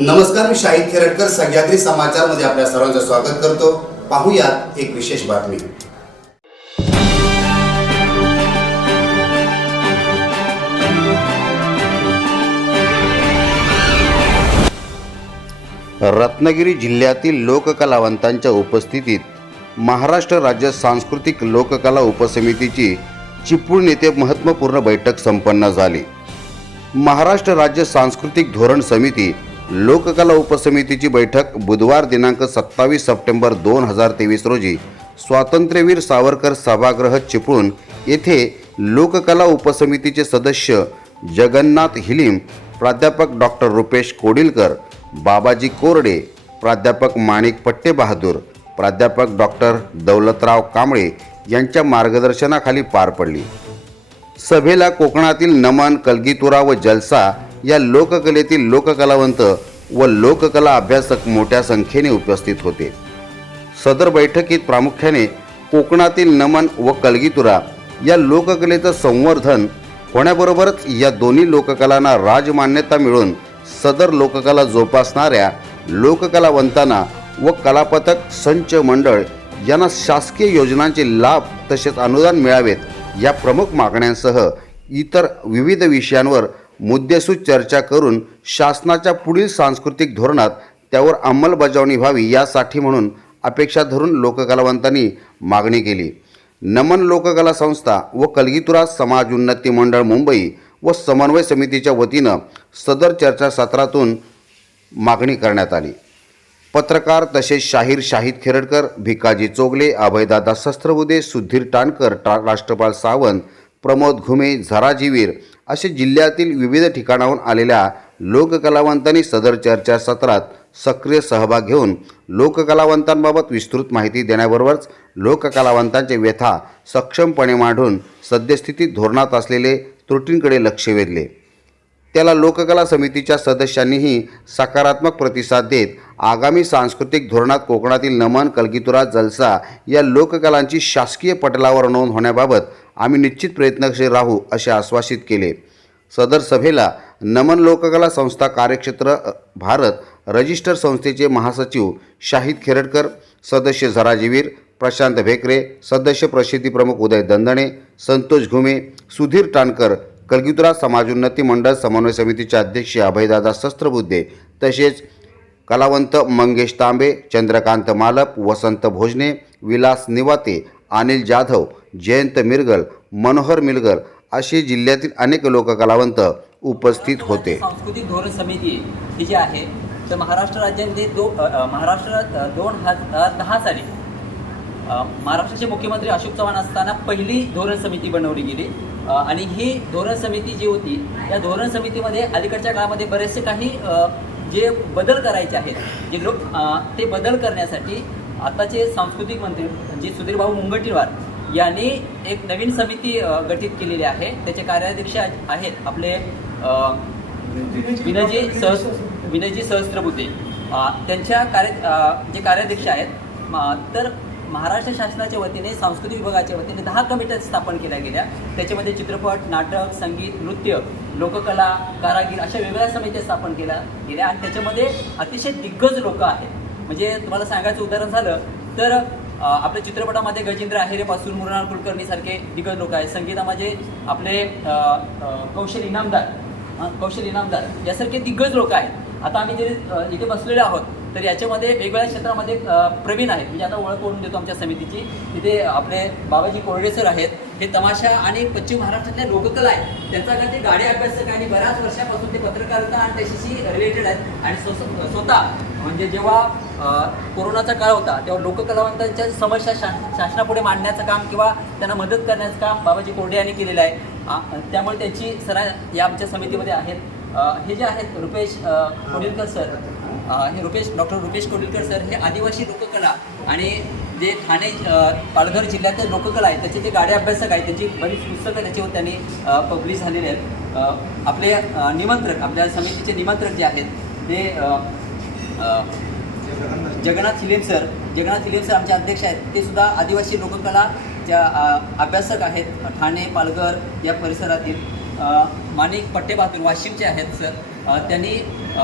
नमस्कार, मी शाहिद खेरटकर सह्याद्री समाचारमध्ये आपल्या सर्वांचं स्वागत करतो। पाहूयात एक विशेष बातमी। रत्नागिरी जिल्ह्यातील लोककलावंतांच्या उपस्थितीत महाराष्ट्र राज्य सांस्कृतिक लोककला उपसमितीची चिपळूण येथे महत्त्वपूर्ण बैठक संपन्न झाली। महाराष्ट्र राज्य सांस्कृतिक धोरण समिती लोककला उपसमितीची बैठक बुधवार दिनांक 27 सप्टेंबर 2023 रोजी स्वातंत्र्यवीर सावरकर सभागृह चिपळूण येथे लोककला उपसमितीचे सदस्य जगन्नाथ हिलीम, प्राध्यापक डॉक्टर रुपेश कोडिलकर, बाबाजी कोरडे, प्राध्यापक माणिक पट्टेबहादूर, प्राध्यापक डॉक्टर दौलतराव कांबळे यांच्या मार्गदर्शनाखाली पार पडली। सभेला कोकणातील नमन, कलगीतुरा व जलसा या लोककलेतील लोककलावंत व लोककला अभ्यासक मोठ्या संख्येने उपस्थित होते। सदर बैठकीत प्रामुख्याने कोकणातील नमन व कलगीतुरा या लोककलेचं संवर्धन होण्याबरोबरच या दोन्ही लोककलांना राजमान्यता मिळून सदर लोककला जोपासणाऱ्या लोककलावंतांना व कलापथक संच मंडळ यांना शासकीय योजनांचे लाभ तसेच अनुदान मिळावेत या प्रमुख मागण्यांसह इतर विविध विषयांवर मुद्देसूद चर्चा करून शासनाच्या पुढील सांस्कृतिक धोरणात त्यावर अंमलबजावणी व्हावी यासाठी म्हणून अपेक्षा धरून लोककलावंतांनी मागणी केली। नमन लोककला संस्था व कलगीतुरा समाज उन्नती मंडळ मुंबई व समन्वय समितीच्या वतीनं सदर चर्चासत्रातून मागणी करण्यात आली। पत्रकार तसेच शाहिद खेरटकर, भिकाजी चोगले, अभयदादा शस्त्रबुदे, सुधीर टाणकर, राष्ट्रपाल सावंत, प्रमोद घुमे, झराजीवीर असे जिल्ह्यातील विविध ठिकाणाहून आलेल्या लोककलावंतांनी सदर चर्चासत्रात सक्रिय सहभाग घेऊन लोककलावंतांबाबत विस्तृत माहिती देण्याबरोबरच लोककलावंतांचे व्यथा सक्षमपणे मांडून सद्यस्थितीत धोरणात असलेले त्रुटींकडे लक्ष वेधले। त्याला लोककला समितीच्या सदस्यांनीही सकारात्मक प्रतिसाद देत आगामी सांस्कृतिक धोरणात कोकणातील नमन, कलगीतुरा, जलसा या लोककलांची शासकीय पटलावर नोंद होण्याबाबत आम्ही निश्चित प्रयत्नशील राहू असे आश्वासित केले। सदर सभेला नमन लोककला संस्था कार्यक्षेत्र भारत रजिस्टर संस्थेचे महासचिव शाहिद खेरटकर, सदस्य झराजीवीर, प्रशांत भेकरे, सदस्य प्रसिद्धी प्रमुख उदय दंदणे, संतोष घुमे, सुधीर टाणकर, कलगीतुरा समाजोन्नती मंडळ समन्वय समितीचे अध्यक्ष अभयदादा शस्त्रबुद्धे तसेच कलावंत मंगेश तांबे, चंद्रकांत मालप, वसंत भोजने, विलास निवाते, अनिल जाधव, जयंत मिरगल, मनोहर मिलगर असे जिल्ह्यातील अनेक लोककलावंत उपस्थित होते। सांस्कृतिक धोरण समिती ही जी आहे तर महाराष्ट्र राज्यामध्ये महाराष्ट्रात 2010 साली महाराष्ट्राचे मुख्यमंत्री अशोक चव्हाण असताना पहिली धोरण समिती बनवली गेली आणि ही धोरण समिती जी होती या धोरण समितीमध्ये अलीकडच्या काळामध्ये बरेचसे काही जे बदल करायचे आहेत जे लोक ते बदल करण्यासाठी आताचे सांस्कृतिक मंत्री जे सुधीरभाऊ मुनगंटीवार यांनी एक नवीन समिती गठीत केलेली आहे। त्याचे कार्याध्यक्ष आहेत आपले विनयजी सहस्त्रबुद्धे, त्यांच्या जे कार्याध्यक्ष आहेत। तर महाराष्ट्र शासनाच्या वतीने सांस्कृतिक विभागाच्या वतीने 10 कमिट्या स्थापन केल्या गेल्या। त्याच्यामध्ये चित्रपट, नाटक, संगीत, नृत्य, लोककला, कारागीर अशा वेगवेगळ्या समित्या स्थापन केल्या गेल्या आणि त्याच्यामध्ये अतिशय दिग्गज लोक आहेत। म्हणजे तुम्हाला सांगायचं उदाहरण झालं तर आपल्या चित्रपटामध्ये गजेंद्र आहेरेपासून मृणाल कुलकर्णीसारखे दिग्गज लोक आहेत। संगीतामध्ये आपले कौशल इनामदार यासारखे दिग्गज लोक आहेत। आता आम्ही जे इथे बसलेले आहोत तर याच्यामध्ये वेगवेगळ्या क्षेत्रामध्ये प्रवीण आहेत। म्हणजे आता ओळख करून देतो आमच्या समितीची। तिथे आपले बाबाजी कोरडे सर आहेत, हे तमाशा आणि पश्चिम महाराष्ट्रातल्या लोककला आहेत त्यांचा का ते गाडी अभ्यासक आणि बऱ्याच वर्षापासून ते पत्रकारिता आणि त्याच्याशी रिलेटेड आहेत। आणि स्वतः म्हणजे जेव्हा कोरोनाचा काळ होता तेव्हा लोककलावंतांच्या समस्या शासनापुढे मांडण्याचं काम किंवा त्यांना मदत करण्याचं काम बाबाजी कोरडे यांनी केलेलं आहे। त्यामुळे त्यांची सर या आमच्या समितीमध्ये आहेत। हे जे आहेत रुपेश कोडिलकर सर, हे डॉक्टर रुपेश कोडिलकर सर हे आदिवासी लोककला आणि जे ठाणे पालघर जिल्ह्यातील लोककला आहे त्याचे जे गाडे अभ्यासक आहेत त्यांची बरीच पुस्तकं त्याच्यावर त्यांनी पब्लिश झालेली आहेत। आपले निमंत्रक, आपल्या समितीचे निमंत्रक जे आहेत ते जगन्नाथ हिलेम सर आमचे अध्यक्ष आहेत। ते सुद्धा आदिवासी लोककलाच्या अभ्यासक आहेत ठाणे पालघर या परिसरातील। माणिक पट्टेबहादूर वाशिमचे आहेत सर। त्यांनी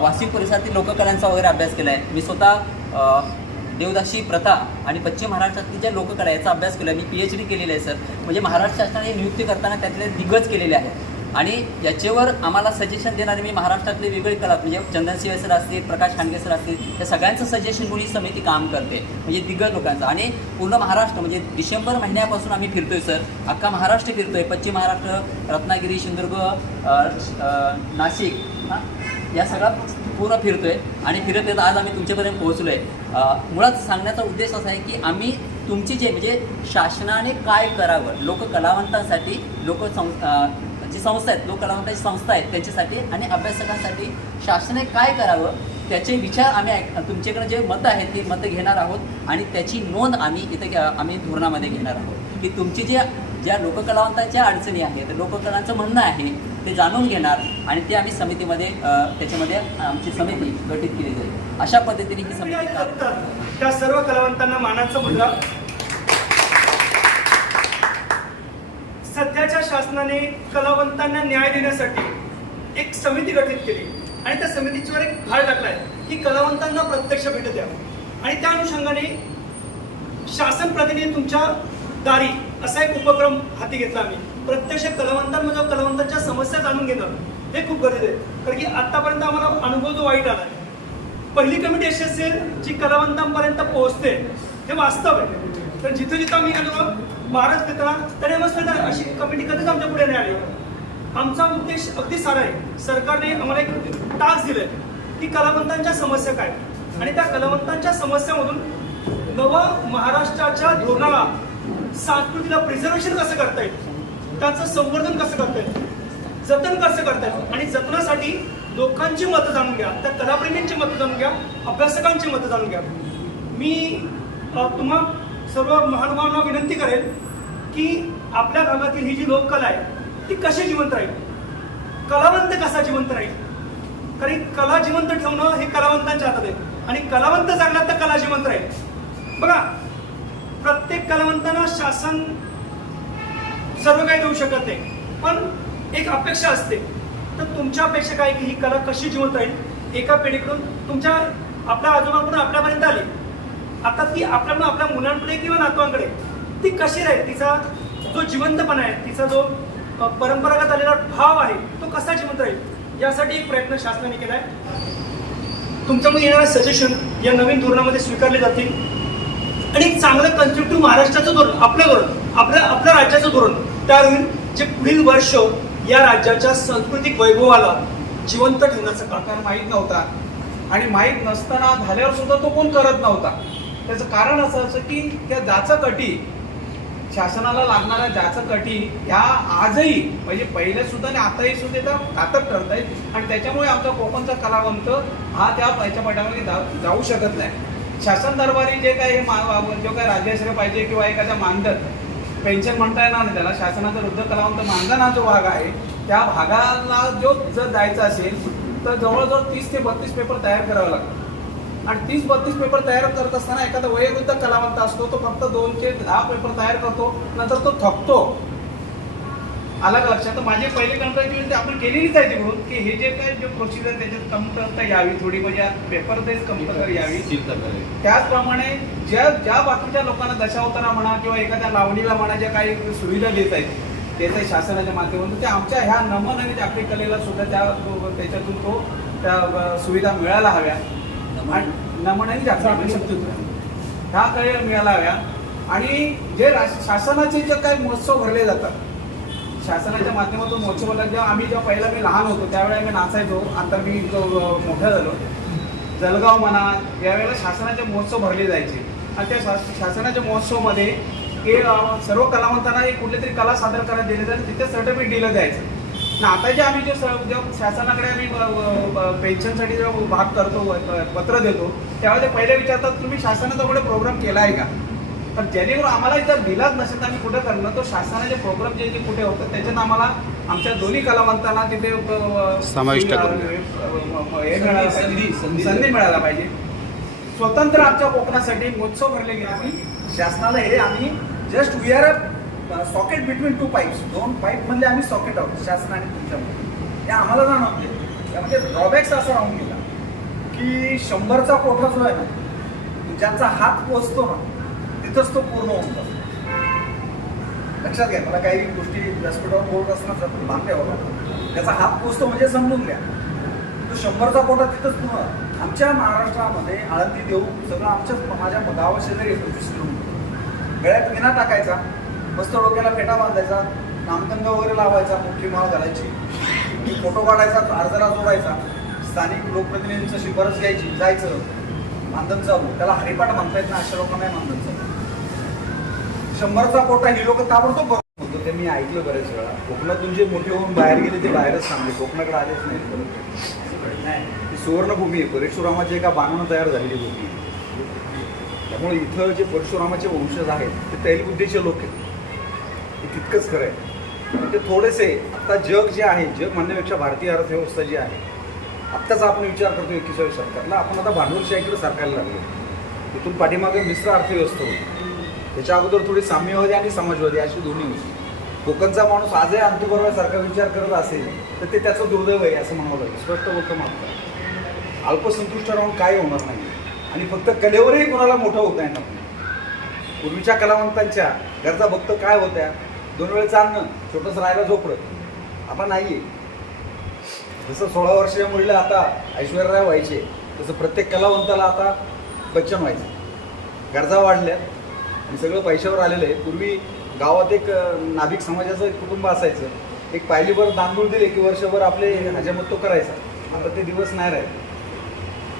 वाशिम परिसरातील लोककलांचा वगैरे अभ्यास केला आहे. मी स्वतः देवदासी प्रथा आणि पश्चिम महाराष्ट्रातील ज्या लोककला याचा अभ्यास केला. मी PhD केलेली आहे सर. म्हणजे महाराष्ट्र शासनाने नियुक्ती करताना त्यातले दिग्गज केलेले आहेत आणि याच्यावर आम्हाला सजेशन देणारे मी महाराष्ट्रातले वेगवेगळे कला म्हणजे चंदनसिंह सर असतील, प्रकाश खांडगे सर असतील, या सगळ्यांचं सजेशन घेऊन ही समिती काम करते म्हणजे दिग्गज लोकांचं. आणि पूर्ण महाराष्ट्र म्हणजे डिसेंबर महिन्यापासून आम्ही फिरतोय सर. अख्खा महाराष्ट्र फिरतोय. पश्चिम महाराष्ट्र, रत्नागिरी, सिंधुदुर्ग, नाशिक या सगळा पूर्ण फिरतोय आणि फिरत येत आज आम्ही तुमच्यापर्यंत पोहोचलो आहे. मुळात सांगण्याचा उद्देश असा आहे की आम्ही तुमची जे म्हणजे शासनाने काय करावं लोककलावंतांसाठी जी संस्था आहेत लोककलावंतांची संस्था आहेत त्यांच्यासाठी आणि अभ्यासकांसाठी शासनाने काय करावं त्याचे विचार आम्ही तुमच्याकडे जे मतं आहेत ते मतं घेणार आहोत आणि त्याची नोंद आम्ही इथे आम्ही धोरणामध्ये घेणार आहोत की तुमची ज्या लोककलावंतांच्या अडचणी आहेत लोककलांचं म्हणणं आहे ते जाणून घेणार आणि ते आम्ही समितीमध्ये त्याच्यामध्ये आमची समिती गठीत केली जाईल. अशा पद्धतीने ही समिती त्या सर्व कलावंतांना मानाचा मुद्रा. सध्याच्या शासनाने कलावंतांना न्याय देण्यासाठी एक समिती गठीत केली आणि त्या समितीवर एक भार टाकलाय की कलावंतांना प्रत्यक्ष भेट द्या आणि त्या अनुषंगाने शासन प्रतिनिधी तुमच्या दारी असा एक उपक्रम हाती घेतला आम्ही. प्रत्यक्ष कलावंतांमध्ये कलावंतांच्या समस्या जाणून घेणं हे खूप गरजेचं आहे. कारण की आतापर्यंत आम्हाला अनुभव जो वाईट आला पहिली कमिटी अशी असेल जी कलावंतांपर्यंत पोहोचते हे वास्तव आहे. तर जिथं जिथं आम्ही गेलो महाराज देताना तरी मस्त अशी कमिटी कधीच आमच्या पुढे नाही आली. आमचा उद्देश अगदी सारा आहे. सरकारने आम्हाला एक टास्क दिलंय की कलावंतांच्या समस्या काय आणि त्या कलावंतांच्या समस्यामधून नवं महाराष्ट्राच्या धोरणाला संस्कृतीला प्रिझर्वेशन कसं करता येईल त्याचं संवर्धन कसं करता येईल जतन कसं करता येईल आणि जतनासाठी लोकांची मतं जाणून घ्या त्या कलाप्रेमींची मतं जाणून घ्या अभ्यासकांची मतं जाणून घ्या. मी तुम्हा सर्व महानुभावांना विनंती करेल की आपल्या भागातील ही जी लोककला आहे ती कशी जिवंत राहील कलावंत कसा जिवंत राहील. कारण कला जिवंत ठेवणं हे कलावंतांच्या हातात आहे आणि कलावंत जागला तर कला जिवंत राहील. बघा प्रत्येक कलावंतांना शासन सर्व काही देऊ शकत नाही पण एक अपेक्षा असते. तर तुमच्या अपेक्षा काय की ही कला कशी जिवंत राहील एका पिढीकडून तुमच्या आपल्या आजोबाकडून आपल्यापर्यंत आली आता ती आपल्याकडून आपल्या मुलांकडे किंवा नातवांकडे ती कशी राहील तिचा जो जिवंतपणा आहे तिचा जो परंपरागत आलेला भाव आहे तो कसा जिवंत राहील यासाठी एक प्रयत्न शासनाने केला आहे. तुमच्याकडून येणारे सजेशन या नवीन धोरणामध्ये स्वीकारले जातील आणि एक चांगलं कन्स्ट्रक्टिव्ह महाराष्ट्राचं धोरण आपलं धोरण आपल्या राज्याचं धोरण तयार होईल जे पुढील वर्ष या राज्याच्या सांस्कृतिक वैभवाला जिवंत ठेवण्याचा प्रकार माहीत नव्हता आणि माहीत नसताना झाल्यावर सुद्धा तो कोण करत नव्हता. त्याचं कारण असं की त्या जाचकटी शासनाला लागणाऱ्या जाचकटी ह्या आजही म्हणजे पहिले सुद्धा आणि आताही सुद्धा त्या घातक ठरतायत आणि त्याच्यामुळे आमचा कोकणचा कलावंत हा त्या याच्या पाठीमागे जाऊ शकत नाही. शासन दरबारी जे काही जो काही राज्याश्रय पाहिजे किंवा एखाद्या मानधन पेन्शन म्हणता येणार नाही त्याला शासनाचा वृद्ध कलावंत मानधन हा जो भाग आहे त्या भागाला जर जायचं असेल तर जवळजवळ 30 ते 32 पेपर तयार करावे लागतात आणि 30-32 पेपर तयार करत असताना एखादा वयोवृद्ध कलावंत असतो तो फक्त 2 ते 10 पेपर तयार करतो नंतर तो थकतो. आलं का लक्षात. माझी पहिली कंप्लेंट विनंती आपण केलेलीच आहे तिकडून की हे जे काही प्रोसिजर त्याच्यात कमतरता यावी थोडी म्हणजे पेपर तेच कमतरता यावी. त्याचप्रमाणे ज्या बाकीच्या लोकांना दशावतारा म्हणा किंवा एखाद्या लावणीला म्हणा ज्या काही सुविधा देत आहेत त्याच्या शासनाच्या माध्यमातून ते आमच्या ह्या नमन आणि जागतिक कलेला सुद्धा त्याच्यातून तो त्या सुविधा मिळायला हव्या आणि नमन आणि जागतिक शक्ती ह्या कलेला मिळायला हव्या. आणि जे शासनाचे जे काही महोत्सव भरले जातात शासनाच्या माध्यमातून महोत्सवाला जेव्हा मी लहान होतो त्यावेळेला आम्ही नाचायचो. आता मी मोठा झालो जळगाव म्हणा यावेळेला शासनाचे महोत्सव भरले जायचे आणि त्या शासनाच्या महोत्सवामध्ये हे सर्व कलावंतांना एक कुठली तरी कला सादर करायला दिले जाते तिथे सर्टिफिकेट दिलं जायचं. आणि आता जे आम्ही जेव्हा शासनाकडे आम्ही पेन्शनसाठी जेव्हा भाग करतो पत्र देतो त्यावेळेला ते पहिले विचारतात तुम्ही शासनाचा कुठे प्रोग्राम केला आहे का. तर जेणेकरून आम्हाला जर दिलाच नसेल तर आम्ही कुठे करणार तो शासनाचे प्रोग्राम जे कुठे होतं त्याच्यात आम्हाला आमच्या दोन्ही कलावंतांना तिथे समाविष्ट संधी मिळायला पाहिजे. स्वतंत्र आमच्या कोकणासाठी महोत्सव भरले गेले. शासनाला हे आम्ही just we are a socket between 2 pipes 2 pipe मधले आम्ही सॉकेट आहोत शासनाने तुमच्यामध्ये हे आम्हाला जाणवते यामध्ये ड्रॉबॅक्स असा राहून गेला की 100चा कोठा जो आहे ना, ज्यांचा हात पोचतो ना तिथंच तो पूर्ण होऊन जातो. लक्षात घ्या, मला काही गोष्टी व्यासपीठावर बोलत असताना भांडे होता, त्याचा हात पोचतो म्हणजे समजून घ्या तो 100चा कोटा तिथंच पूर्ण. आमच्या महाराष्ट्रामध्ये आळंदी देऊ सगळं माझ्या गावा शेजारी 25 किलोमीटर. गळ्यात विना टाकायचा, मस्त डोक्याला फेटा बांधायचा, नामकंद वगैरे लावायचा, मोठी माळ घालायची, फोटो काढायचा, अर्जाला जोडायचा, स्थानिक लोकप्रतिनिधींचं शिफारस घ्यायची, जायचं, मानधन चालू. त्याला हरिपाठ म्हणता येत ना, अशा लोकांना मानधन चालू. 100चा कोटा ही लोक ताबडतोब म्हणतो. ते मी ऐकलं बरेच वेळा. कोकणातून जे मोठे होऊन बाहेर गेले ते बाहेरच थांबले, कोकणाकडे आलेच नाही. ही सुवर्णभूमी आहे, परशुरामाची एका बाणानं तयार झालेली भूमी आहे. त्यामुळे इथं जे परशुरामाचे वंशज आहेत ते तैलबुद्धीचे लोक आहेत, हे तितकंच खरं आहे. ते थोडेसे आता जग जे आहे, जग म्हणण्यापेक्षा भारतीय अर्थव्यवस्था जी आहे, आत्ताच आपण विचार करतो 21व्या शतकातला, आपण आता भांडवलशाहीकडे सरकायला लागलो. तिथून पाठीमागे मिश्र अर्थव्यवस्था होती, त्याच्या अगोदर थोडी साम्यवादी आणि समाजवादी अशी दोन्ही होती. कोकणचा माणूस आजही अंतुबरोबरसारखा विचार करत असेल तर ते त्याचं दुर्दैव आहे असं म्हणावं लागेल. स्पष्ट बोलतो मात्र अल्पसंतुष्ट राहून काय होणार नाही. आणि फक्त कलेवरही कोणाला मोठं होता येणार नाही. पूर्वीच्या कलावंतांच्या गरजा फक्त काय होत्या, 2 वेळेचं अन्न, छोटंसं राहायला झोपडं. आता नाही आहे. जसं 16 वर्षाच्या मुलीला आता ऐश्वर्या राय व्हायचे, तसं प्रत्येक कलावंताला आता बच्चन व्हायचं. गरजा वाढल्या आणि सगळं पैशावर आलेलं आहे. पूर्वी गावात एक नाभिक समाजाचं एक कुटुंब असायचं, एक पायलीभर तांदूळ दिले की वर्षभर आपले हजामत तो करायचा. आता ते दिवस नाही राहिले.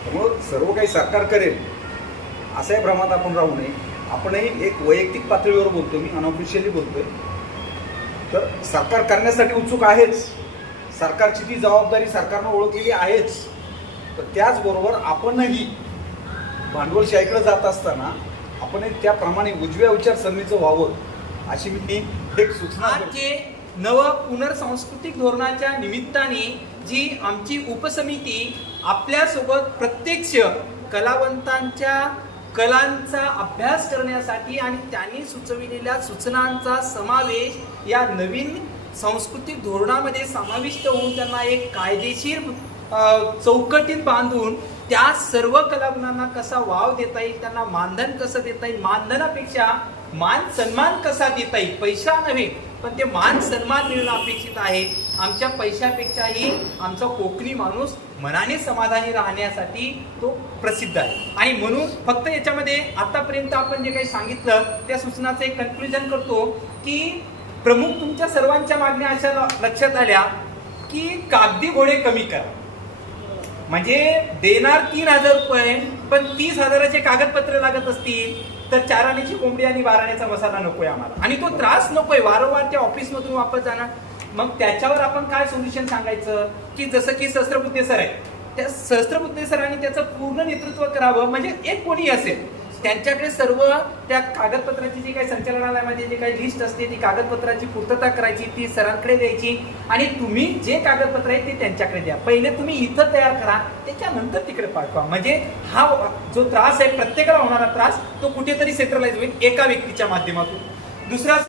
त्यामुळं सर्व काही सरकार करेल अशाही भ्रमात आपण राहू नये. आपणही एक वैयक्तिक पातळीवर बोलतो, मी अनऑफिशियली बोलतोय. तर सरकार करण्यासाठी उत्सुक आहेच, सरकारची ती जबाबदारी सरकारनं ओळखलेली आहेच. तर त्याचबरोबर आपणही भांडवलशाहीकडे जात असताना आपण त्याप्रमाणे उजव्या विचारसरणीचं व्हावं अशी मी एक सूचना आज जे नव पुनर्सांस्कृतिक धोरणाच्या निमित्ताने जी आमची उपसमिती आपल्यासोबत प्रत्यक्ष कलावंतांच्या कलांचा अभ्यास करण्यासाठी आणि त्यांनी सुचविलेल्या सूचनांचा समावेश या नवीन सांस्कृतिक धोरणामध्ये समाविष्ट होऊन त्यांना एक कायदेशीर चौकटीत बांधून त्या सर्व कलावंतांना कसा वाव देता येईल, त्यांना मानधन कसं देता येईल, मानधनापेक्षा मान सन्मान कसा देता येईल, पैसा नव्हे पण ते मान सन्मान मिळणं अपेक्षित आहे. आमच्या पैशापेक्षाही आमचा कोकणी माणूस मनाने समाधानी राहण्यासाठी तो प्रसिद्ध आहे. आणि म्हणून फक्त याच्यामध्ये आतापर्यंत आपण जे काही सांगितलं त्या सूचनाचं एक कन्क्लुजन करतो की प्रमुख तुमच्या सर्वांच्या मागण्या अशा लक्षात आल्या की कागदी घोडे कमी करा. म्हणजे देणार 3,000 रुपये पण 30,000चे कागदपत्र लागत असतील तर 4 आण्याची कोंबडी आणि 12 आण्याचा मसाला नकोय आम्हाला. आणि तो त्रास नकोय वारंवार त्या ऑफिसमधून वापस जाणार. मग त्याच्यावर आपण काय सोल्युशन सांगायचं की जसं की सहस्त्रबुद्धे सर आहे, त्या सहस्त्रबुद्धे सरांनी त्याचं पूर्ण नेतृत्व करावं. म्हणजे एक कोणी असेल त्यांच्याकडे सर्व त्या कागदपत्राची जी काही संचालनालयामध्ये जी काही लिस्ट असते ती कागदपत्राची पूर्तता करायची, ती सरांकडे द्यायची आणि तुम्ही जे कागदपत्र आहे ते त्यांच्याकडे द्या. पहिले तुम्ही इथं तयार करा, त्याच्यानंतर तिकडे पाठवा. म्हणजे हा जो त्रास आहे प्रत्येकाला होणारा त्रास तो कुठेतरी सेंट्रलाइज होईल एका व्यक्तीच्या माध्यमातून. दुसरा